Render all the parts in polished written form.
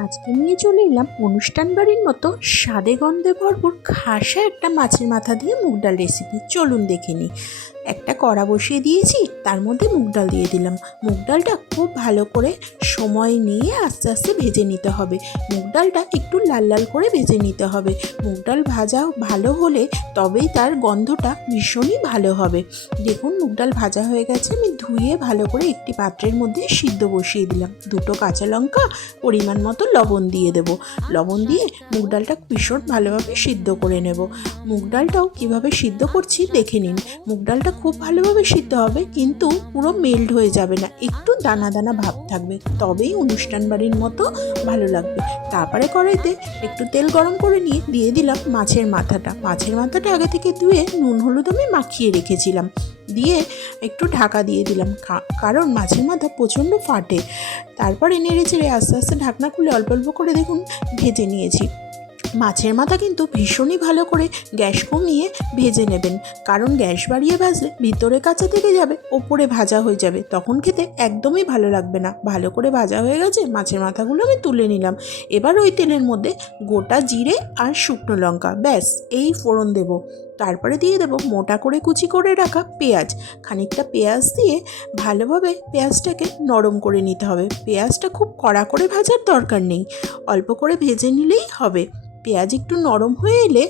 আজকে নিয়ে চলে এলাম অনুষ্ঠান বাড়ির মতো স্বাদে গন্ধে ভরপুর খাসা একটা মাছের মাথা দিয়ে মুগ ডাল রেসিপি। চলুন দেখে নিই। একটা কড়া বসিয়ে দিয়েছি, তার মধ্যে মুগ ডাল দিয়ে দিলাম। মুগ ডালটা খুব ভালো করে সময় নিয়ে আস্তে আস্তে ভেজে নিতে হবে। মুগ ডালটা একটু লাল লাল করে ভেজে নিতে হবে। মুগ ডাল ভাজা ভালো হলে তবেই তার গন্ধটা ভীষণই ভালো হবে। দেখুন মুগ ডাল ভাজা হয়ে গেছে। আমি ধুয়ে ভালো করে একটি পাত্রের মধ্যে সিদ্ধ বসিয়ে দিলাম। দুটো কাঁচা লঙ্কা, পরিমাণ মতো লবণ দিয়ে দেব। লবণ দিয়ে মুগ ডালটা ভীষণ ভালোভাবে সিদ্ধ করে নেব। মুগ ডালটাও কীভাবে সিদ্ধ করছি দেখে নিন। মুগ ডালটা খুব ভালোভাবে সিদ্ধ হবে, কিন্তু পুরো মেল্ট হয়ে যাবে না, একটু দানা দানা ভাব থাকবে, তবেই অনুষ্ঠান বাড়ির মতো ভালো লাগবে। তারপরে কড়াইতে একটু তেল গরম করে নিয়ে দিয়ে দিলাম মাছের মাথাটা। মাছের মাথাটা আগে থেকে ধুয়ে নুন হলুদ আমি মাখিয়ে রেখেছিলাম। দিয়ে একটু ঢাকা দিয়ে দিলাম, কারণ মাছের মাথা প্রচণ্ড ফাটে। তারপরে নেড়ে চেড়ে আস্তে আস্তে ঢাকনা খুলে অল্প অল্প করে দেখুন ভেজে নিয়েছি। মাছের মাথা কিন্তু ভীষণই ভালো করে গ্যাস কমিয়ে ভেজে নেবেন, কারণ গ্যাস বাড়িয়ে ভাজলে ভিতরে কাঁচা থেকে যাবে, ওপরে ভাজা হয়ে যাবে, তখন খেতে একদমই ভালো লাগবে না। ভালো করে ভাজা হয়ে গেছে, মাছের মাথাগুলো আমি তুলে নিলাম। এবার ওই তেলের মধ্যে গোটা জিরে আর শুকনো লঙ্কা, ব্যাস এই ফোড়ন দেব। তারপরে দিয়ে দেবো মোটা করে কুচি করে রাখা পেঁয়াজ। খানিকটা পেঁয়াজ দিয়ে ভালোভাবে পেঁয়াজটাকে নরম করে নিতে হবে। পেঁয়াজটা খুব কড়া করে ভাজার দরকার নেই, অল্প করে ভেজে নিলেই হবে। পেঁয়াজ একটু নরম হয়ে এলে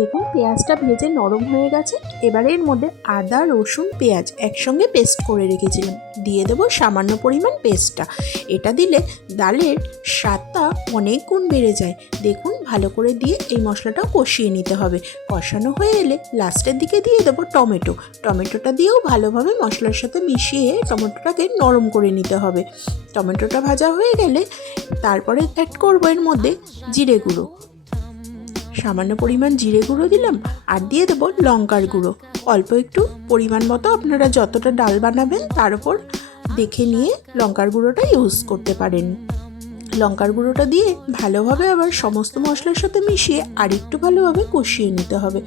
দেখুন পেঁয়াজটা ভেজে নরম হয়ে গেছে। এবারে এর মধ্যে আদা রসুন পেঁয়াজ একসঙ্গে পেস্ট করে রেখেছিলাম, দিয়ে দেবো সামান্য পরিমাণ পেস্টটা। এটা দিলে ডালের স্বাদটা অনেক গুণ বেড়ে যায়। দেখুন ভালো করে দিয়ে এই মশলাটা কষিয়ে নিতে হবে। কষানো হয়ে এলে লাস্টের দিকে দিয়ে দেবো টমেটো। টমেটোটা দিয়েও ভালোভাবে মশলার সাথে মিশিয়ে টমেটোটাকে নরম করে নিতে হবে। টমেটোটা ভাজা হয়ে গেলে তারপরে অ্যাড করবো এর মধ্যে জিরে গুঁড়ো। সামান্য পরিমাণ জিরে গুঁড়ো দিলাম, আর দিয়ে দেবো লঙ্কার গুঁড়ো অল্প একটু, পরিমাণ মতো আপনারা যতটা ডাল বানাবেন তার উপর দেখে নিয়ে লঙ্কার গুঁড়োটা ইউজ করতে পারেন। লঙ্কার গুঁড়োটা দিয়ে ভালোভাবে আবার সমস্ত মশলার সাথে মিশিয়ে আর একটু ভালোভাবে কষিয়ে নিতে হবে।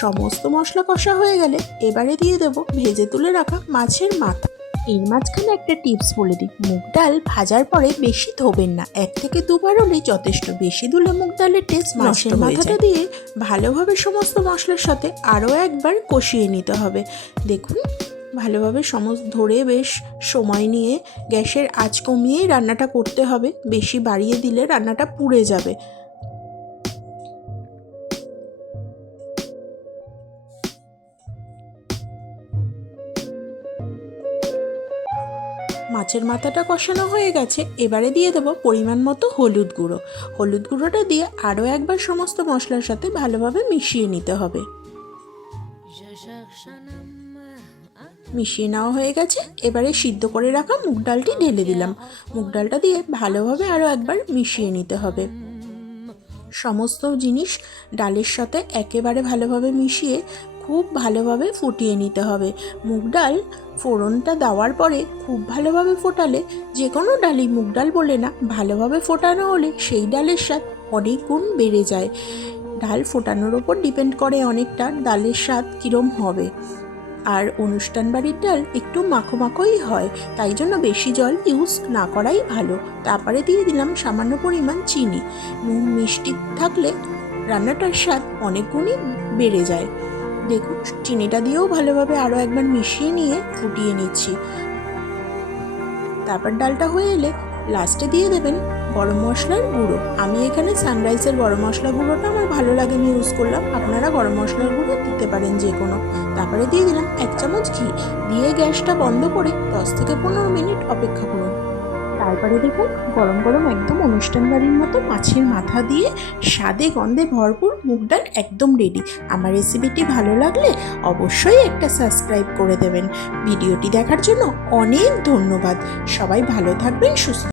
সমস্ত মশলা কষা হয়ে গেলে এবারে দিয়ে দেবো ভেজে তুলে রাখা মাছের মাথা। এর মাঝখানে একটা টিপস বলে দিই, মুগ ডাল ভাজার পরে বেশি ধোবেন না, 1 থেকে 2 বার হলেই যথেষ্ট। বেশি ধুলে মুগ ডালের টেস্ট মাছের মাথাটা দিয়ে ভালোভাবে সমস্ত মশলার সাথে আরও একবার কষিয়ে নিতে হবে। দেখুন ভালোভাবে ধরে বেশ সময় নিয়ে গ্যাসের আঁচ কমিয়েই রান্নাটা করতে হবে, বেশি বাড়িয়ে দিলে রান্নাটা পুড়ে যাবে। মাছের মাথাটা কষানো হয়ে গেছে, এবারে দিয়ে দেবো পরিমাণ মতো হলুদ গুঁড়ো। হলুদ গুঁড়োটা দিয়ে আরও একবার সমস্ত মশলার সাথে ভালোভাবে মিশিয়ে নিতে হবে। মিশিয়ে নেওয়া হয়ে গেছে, এবারে সিদ্ধ করে রাখা মুগ ডালটি ঢেলে দিলাম। মুগ ডালটা দিয়ে ভালোভাবে আরও একবার মিশিয়ে নিতে হবে। সমস্ত জিনিস ডালের সাথে একেবারে ভালোভাবে মিশিয়ে খুব ভালোভাবে ফুটিয়ে নিতে হবে। মুগ ডাল ফোড়নটা দেওয়ার পরে খুব ভালোভাবে ফোটালে, যে কোনো ডালই মুগ ডাল বলে না, ভালোভাবে ফোটানো হলে সেই ডালের স্বাদ অনেক গুণ বেড়ে যায়। ডাল ফোটানোর ওপর ডিপেন্ড করে অনেকটা ডালের স্বাদ কীরম হবে। আর অনুষ্ঠান বাড়ির ডাল একটু মাখো মাখোই হয়, তাই জন্য বেশি জল ইউজ না করাই ভালো। তারপরে দিয়ে দিলাম সামান্য পরিমাণ চিনি। নুন মিষ্টি থাকলে রান্নাটার স্বাদ অনেক গুণই বেড়ে যায়। দেখুন চিনিটা দিয়েও ভালোভাবে আরও একবার মিশিয়ে নিয়ে ফুটিয়ে নিচ্ছি। তারপর ডালটা হয়ে এলে লাস্টে দিয়ে দেবেন গরম মশলার গুঁড়ো। আমি এখানে সানরাইজের গরম মশলা গুঁড়োটা আমার ভালো লাগে, আমি ইউজ করলাম, আপনারা গরম মশলার গুঁড়ো দিতে পারেন যে কোনো। তারপরে দিয়ে দিলাম 1 চামচ ঘি, দিয়ে গ্যাসটা বন্ধ করে 10 থেকে 15 মিনিট অপেক্ষা করুন। তারপরে দেখুন গরম গরম একদম অনুষ্ঠান বাড়ির মতো মাছের মাথা দিয়ে স্বাদে গন্ধে ভরপুর মুগ ডাল একদম রেডি। আমার রেসিপিটি ভালো লাগলে অবশ্যই একটা সাবস্ক্রাইব করে দেবেন। ভিডিওটি দেখার জন্য অনেক ধন্যবাদ। সবাই ভালো থাকবেন, সুস্থ